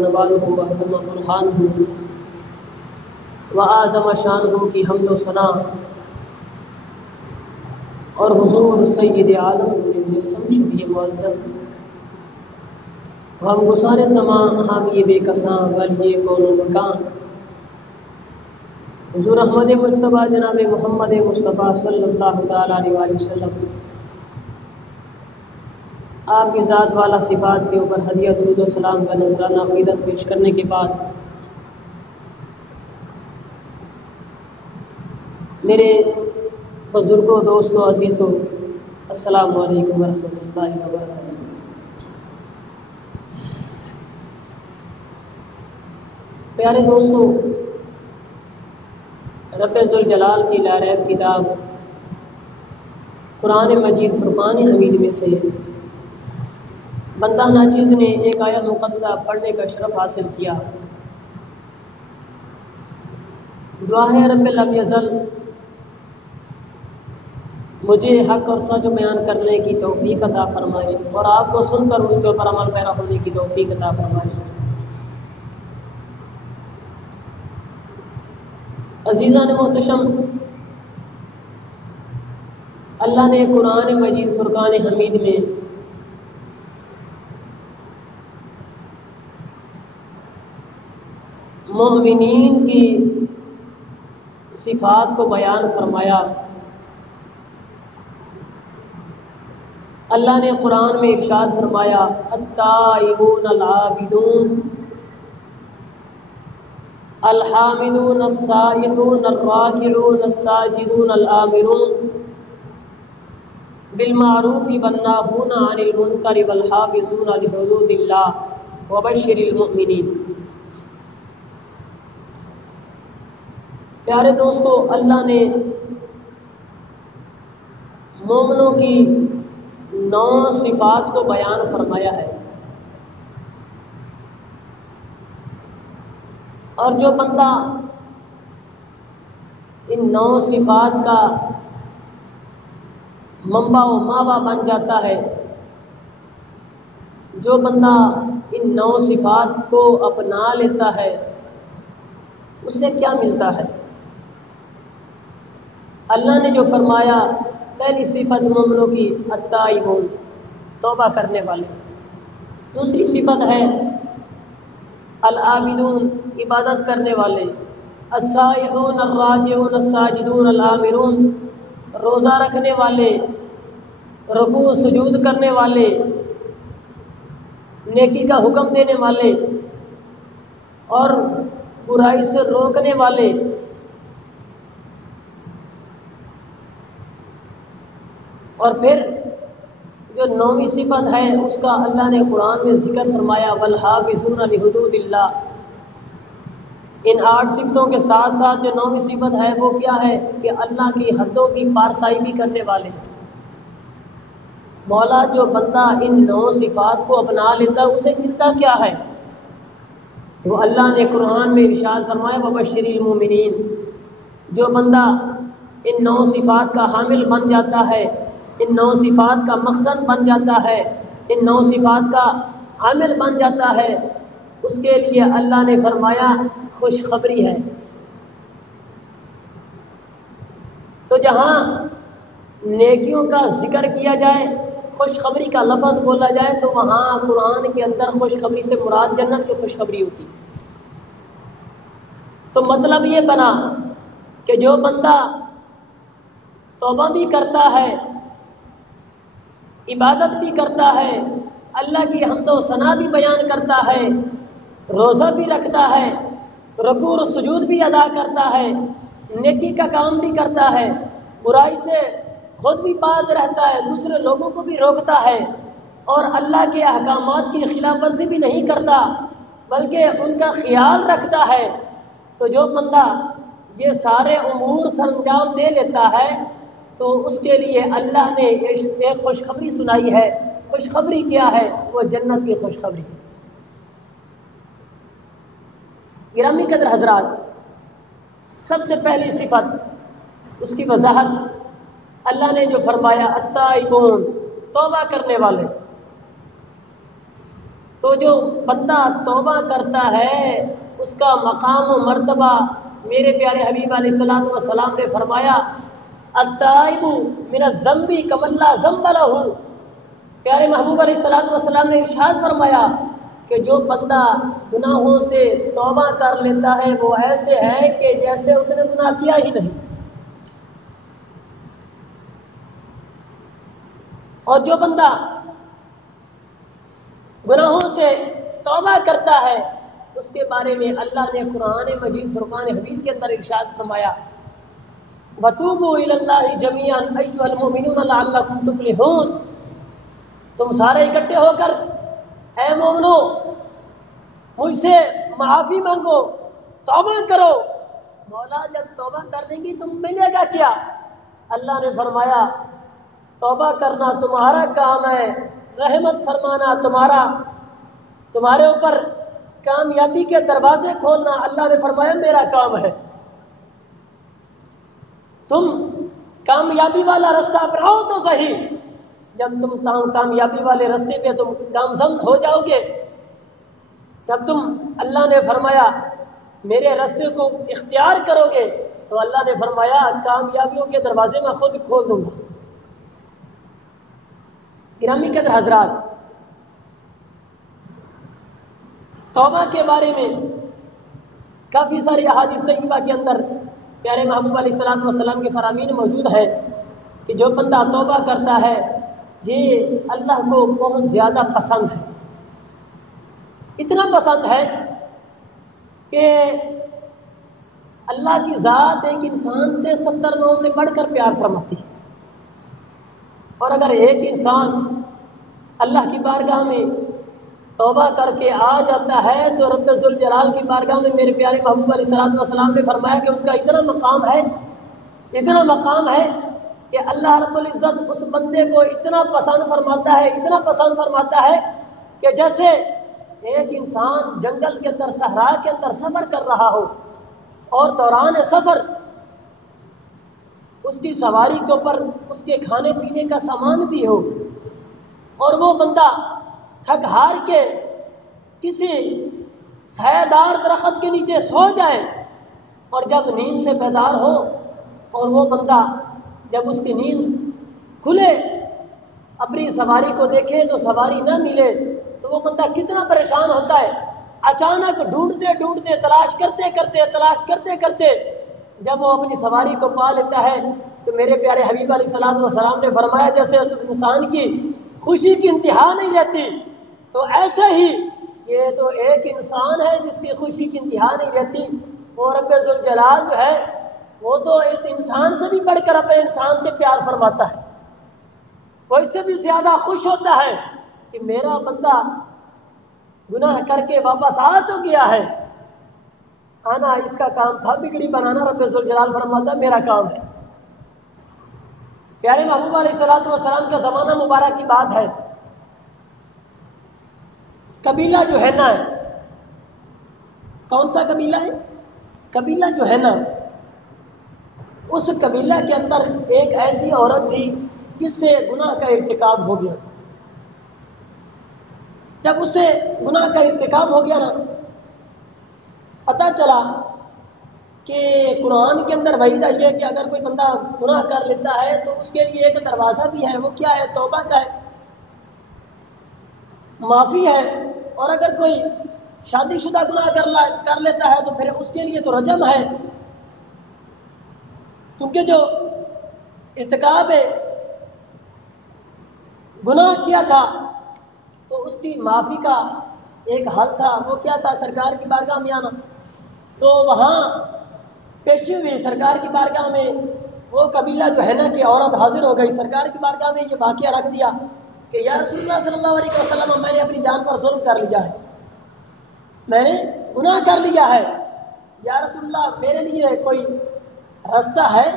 نبالہ وحتم برہانہ وآزم شانہ کی حمد و ثنا اور حضور سید عالم مجسم شفیع معظم ہم گسار زمان حامی بے کساں ولی کون و مکان حضور احمد مجتبیٰ جناب محمد مصطفیٰ صلی اللہ تعالیٰ علیہ وآلہ وسلم آپ کی ذات والا صفات کے اوپر ہدیہ درود و سلام کا نذرانہ عقیدت پیش کرنے کے بعد میرے بزرگوں دوستوں عزیزوں السلام علیکم ورحمۃ اللہ وبرکاتہ۔ پیارے دوستوں، رب ذوالجلال کی لا ریب کتاب قرآن مجید فرقان حمید میں سے بندہ ناچیز نے ایک آیت مقدسہ پڑھنے کا شرف حاصل کیا۔ دعا ہے رب لم یزل مجھے حق اور سچ بیان کرنے کی توفیق عطا فرمائے اور آپ کو سن کر اس کے اوپر عمل پیرا ہونے کی توفیق عطا فرمائے۔ عزیزان محتشم، اللہ نے قرآن مجید فرقان حمید میں مومنین کی صفات کو بیان فرمایا۔ اللہ نے قرآن میں ارشاد فرمایا التائبون العابدون الحامدون السائحون الراکعون الساجدون الآمرون بالمعروف والناہون عن المنکر والحافظون لحدود اللہ وبشر المؤمنین۔ پیارے دوستو، اللہ نے مومنوں کی 9 صفات کو بیان فرمایا ہے، اور جو بندہ ان 9 صفات کا منبع و ماوا بن جاتا ہے، جو بندہ ان 9 صفات کو اپنا لیتا ہے، اسے کیا ملتا ہے؟ اللہ نے جو فرمایا، پہلی صفت مومنوں کی التائبون، توبہ کرنے والے۔ دوسری صفت ہے العابدون، عبادت کرنے والے۔ السائحون الراکعون الساجدون الآمرون، روزہ رکھنے والے، رکوع سجود کرنے والے، نیکی کا حکم دینے والے اور برائی سے روکنے والے۔ اور پھر جو 9ویں صفت ہے اس کا اللہ نے قرآن میں ذکر فرمایا والحافظون لحدود اللہ۔ ان 8 صفتوں کے ساتھ ساتھ جو 9ویں صفت ہے وہ کیا ہے کہ اللہ کی حدوں کی پارسائی بھی کرنے والے ہیں۔ مولا، جو بندہ ان 9 صفات کو اپنا لیتا ہے اسے ملتا کیا ہے؟ تو اللہ نے قرآن میں ارشاد فرمایا وبشر المؤمنین۔ جو بندہ ان 9 صفات کا حامل بن جاتا ہے، ان 9 صفات کا مخزن بن جاتا ہے، ان 9 صفات کا حامل بن جاتا ہے، اس کے لیے اللہ نے فرمایا خوشخبری ہے۔ تو جہاں نیکیوں کا ذکر کیا جائے، خوشخبری کا لفظ بولا جائے، تو وہاں قرآن کے اندر خوشخبری سے مراد جنت کی خوشخبری ہوتی۔ تو مطلب یہ بنا کہ جو بندہ توبہ بھی کرتا ہے، عبادت بھی کرتا ہے، اللہ کی حمد و ثنا بھی بیان کرتا ہے، روزہ بھی رکھتا ہے، رکوع و سجود بھی ادا کرتا ہے، نیکی کا کام بھی کرتا ہے، برائی سے خود بھی باز رہتا ہے، دوسرے لوگوں کو بھی روکتا ہے، اور اللہ کے احکامات کی خلاف ورزی بھی نہیں کرتا بلکہ ان کا خیال رکھتا ہے، تو جو بندہ یہ سارے امور سرانجام دے لیتا ہے تو اس کے لیے اللہ نے ایک خوشخبری سنائی ہے۔ خوشخبری کیا ہے؟ وہ جنت کی خوشخبری۔ گرامی قدر حضرات، سب سے پہلی صفت، اس کی وضاحت اللہ نے جو فرمایا التائبون، توبہ کرنے والے۔ تو جو بندہ توبہ کرتا ہے اس کا مقام و مرتبہ میرے پیارے حبیب علیہ الصلوۃ والسلام نے فرمایا التائب من الذنب کمن لا ذنب لہ۔ پیارے محبوب علیہ الصلوۃ والسلام نے ارشاد فرمایا کہ جو بندہ گناہوں سے توبہ کر لیتا ہے وہ ایسے ہے کہ جیسے اس نے گناہ کیا ہی نہیں، اور جو بندہ گناہوں سے توبہ کرتا ہے اس کے بارے میں اللہ نے قرآن مجید فرقان حمید کے اندر ارشاد فرمایا وَتُوبُوا إِلَى اللَّهِ جَمِيعًا أَيُّهَا الْمُؤْمِنُونَ لَعَلَّكُمْ تُفْلِحُونَ۔ تم سارے اکٹھے ہو کر اے مومنو مجھ سے معافی مانگو، توبہ کرو۔ مولا جب توبہ کر لیں گی تم ملے گا کیا؟ اللہ نے فرمایا توبہ کرنا تمہارا کام ہے، رحمت فرمانا تمہارے اوپر کامیابی کے دروازے کھولنا اللہ نے فرمایا میرا کام ہے۔ تم کامیابی والا رستہ اپناؤ تو صحیح، جب تم کامیابی والے رستے پہ تم گامزن ہو جاؤ گے، جب تم اللہ نے فرمایا میرے رستے کو اختیار کرو گے تو اللہ نے فرمایا کامیابیوں کے دروازے میں خود کھول دوں گا۔ گرامی قدر حضرات، توبہ کے بارے میں کافی ساری احادیث طیبہ کے اندر پیارے محبوب علیہ الصلوۃ والسلام کے فرامین موجود ہیں کہ جو بندہ توبہ کرتا ہے یہ اللہ کو بہت زیادہ پسند ہے، اتنا پسند ہے کہ اللہ کی ذات ایک انسان سے 70 نو سے بڑھ کر پیار فرماتی ہے، اور اگر ایک انسان اللہ کی بارگاہ میں توبہ کر کے آ جاتا ہے تو رب ذوالجلال کی بارگاہ میں میرے پیارے محبوب علیہ الصلوۃ والسلام نے فرمایا کہ اس کا اتنا مقام ہے کہ اللہ رب العزت اس بندے کو اتنا پسند فرماتا ہے کہ جیسے ایک انسان جنگل کے اندر صحرا کے اندر سفر کر رہا ہو اور دوران سفر اس کی سواری کے اوپر اس کے کھانے پینے کا سامان بھی ہو، اور وہ بندہ تھک ہار کے کسی سایہ دار درخت کے نیچے سو جائے، اور جب نیند سے بیدار ہو اور وہ بندہ جب اس کی نیند کھلے اپنی سواری کو دیکھے تو سواری نہ ملے تو وہ بندہ کتنا پریشان ہوتا ہے۔ اچانک ڈھونڈتے تلاش کرتے کرتے جب وہ اپنی سواری کو پا لیتا ہے تو میرے پیارے حبیب علیہ الصلوۃ والسلام نے فرمایا جیسے اس انسان کی خوشی کی انتہا نہیں رہتی، تو ایسے ہی یہ تو ایک انسان ہے جس کی خوشی کی انتہا نہیں رہتی، اور رب ذوالجلال جو ہے وہ تو اس انسان سے بھی بڑھ کر اپنے انسان سے پیار فرماتا ہے، وہ اس سے بھی زیادہ خوش ہوتا ہے کہ میرا بندہ گناہ کر کے واپس آ تو گیا ہے، آنا اس کا کام تھا، بگڑی بنانا رب ذوالجلال فرماتا میرا کام ہے۔ پیارے محبوب علیہ الصلوۃ والسلام کا زمانہ مبارک کی بات ہے، قبیلہ جو ہے نا، کون سا قبیلہ ہے؟ قبیلہ جو ہے نا، اس قبیلہ کے اندر ایک ایسی عورت تھی جس سے گناہ کا ارتکاب ہو گیا۔ جب اس سے گناہ کا ارتکاب ہو گیا نا، پتہ چلا کہ قرآن کے اندر وعید آئی ہے کہ اگر کوئی بندہ گناہ کر لیتا ہے تو اس کے لیے ایک دروازہ بھی ہے، وہ کیا ہے؟ توبہ کا ہے، معافی ہے، اور اگر کوئی شادی شدہ گناہ کر لیتا ہے تو پھر اس کے لیے تو رجم ہے، کیونکہ جو ارتکاب گناہ کیا تھا تو اس کی معافی کا ایک حل تھا، وہ کیا تھا؟ سرکار کی بارگاہ میں آنا۔ تو وہاں پیشی ہوئی سرکار کی بارگاہ میں، وہ قبیلہ جو ہے نا کہ عورت حاضر ہو گئی سرکار کی بارگاہ میں، یہ واقعہ رکھ دیا کہ یا رسول اللہ صلی اللہ علیہ وسلم میں نے اپنی جان پر ظلم کر لیا ہے، میں نے گناہ کر لیا ہے، یا رسول اللہ میرے لیے کوئی راستہ ہے؟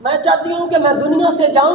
میں چاہتی ہوں کہ میں دنیا سے جاؤں